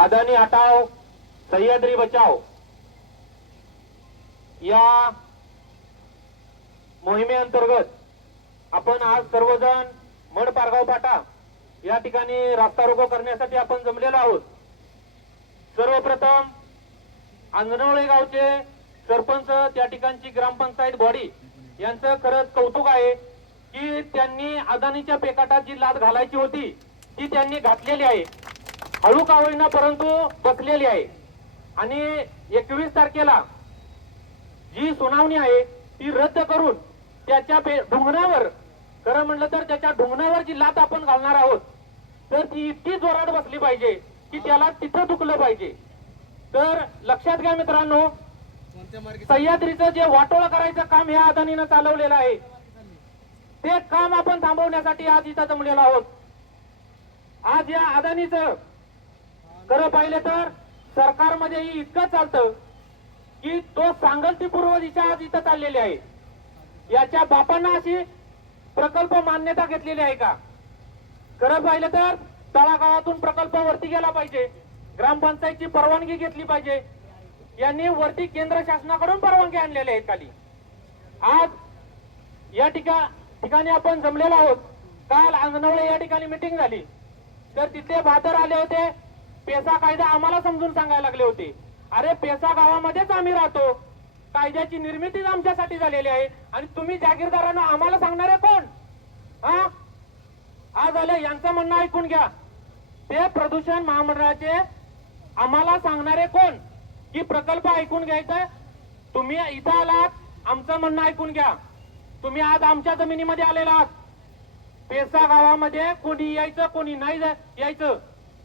अदानी हटाओ सह्याद्री बचाओ या मोहिमेअंतर्गत आपण आज सर्वजण मड पारगाव फाटा या ठिकाणी रास्ता रोको करण्यासाठी आपण जमलेलो आहोत। सर्वप्रथम अंजनवळे गावचे सरपंच त्या ठिकाणची ग्रामपंचायत बॉडी यांचं खरंच कौतुक आहे की त्यांनी अदानीच्या पेकाटात जी लाद घालायची होती ती त्यांनी घातलेली आहे, हळू का होईना परंतु बसलेली आहे। आणि 21 तारखेला जी सुनावणी आहे ती रद्द करून त्याच्या ढुंगणावर, खरं म्हणलं तर त्याच्या ढुंगणावर जी लात आपण घालणार आहोत तर ती इतकी जोरात बसली पाहिजे की त्याला तिथं दुखलं पाहिजे। तर लक्षात घ्या मित्रांनो, सह्याद्रीचं जे वाटोळं करायचं काम ह्या अदानीनं चालवलेलं आहे ते काम आपण थांबवण्यासाठी आज इथं जमलेलो आहोत। आज या अदानीचं खरं पाहिलं तर सरकारमध्येही इतकं चालतं की तो सांगल ती पूर्व दिशा आज इथं चाललेली आहे। याच्या बापांना अशी प्रकल्प मान्यता घेतलेली आहे का? खरं पाहिलं तर तळागाळातून प्रकल्प वरती गेला पाहिजे, ग्रामपंचायतची परवानगी घेतली पाहिजे, यांनी वरती केंद्र शासनाकडून परवानगी आणलेल्या आहेत खाली। आज या ठिकाणी आपण जमलेलो आहोत। काल अंगणवळे या ठिकाणी मीटिंग झाली तर तिथे बहादर आले होते, पेसा कायदा आम्हाला समजून सांगायला लागले होते। अरे पेसा गावामध्येच आम्ही राहतो, कायद्याची निर्मितीच आमच्यासाठी झालेली आहे आणि तुम्ही जागीरदारांना आम्हाला सांगणारे कोण? हा आज आले यांचं म्हणणं ऐकून घ्या, ते प्रदूषण महामंडळाचे आम्हाला सांगणारे कोण की प्रकल्प ऐकून घ्यायचा? तुम्ही इथं आलात, आमचं म्हणणं ऐकून घ्या। तुम्ही आज आमच्या जमिनीमध्ये आलेला आहात, पेसा गावामध्ये कोणी यायचं कोणी नाही यायचं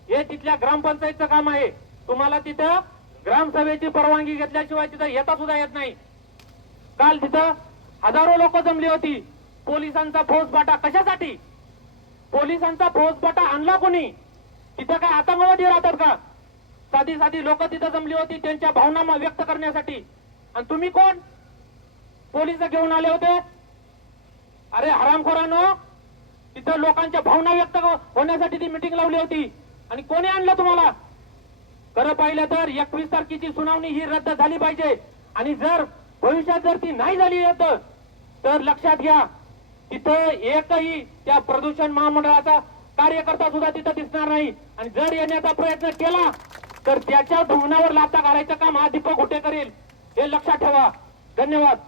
हे तिथल्या ग्रामपंचायतचं काम आहे। तुम्हाला तिथं ग्रामसभेची परवानगी घेतल्याशिवाय तिथं येता सुद्धा येत नाही। काल तिथं हजारो लोक जमली होती, पोलिसांचा फौजफाटा कशासाठी? पोलिसांचा फौजफाटा आणला कोणी? तिथं काय आतंकवादी राहतात का? साधी साधी लोक तिथं जमली होती त्यांच्या भावना व्यक्त करण्यासाठी, आणि तुम्ही कोण? पोलिस घेऊन आले होते? अरे हरामखोरांनो, तिथं लोकांच्या भावना व्यक्त होण्यासाठी ती मीटिंग लावली होती आणि कोणी आणलं तुम्हाला? खरं पाहिलं तर 21 तारखेची सुनावणी ही रद्द झाली पाहिजे आणि जर भविष्यात जर ती नाही झाली रद्द तर लक्षात घ्या तिथं एकही त्या प्रदूषण महामंडळाचा कार्यकर्ता सुद्धा तिथं दिसणार नाही आणि जर येण्याचा प्रयत्न केला तर त्याच्या ढुंगणावर लाथा घालायचं काम हा दीपक घोटे करेल, हे लक्षात ठेवा। धन्यवाद।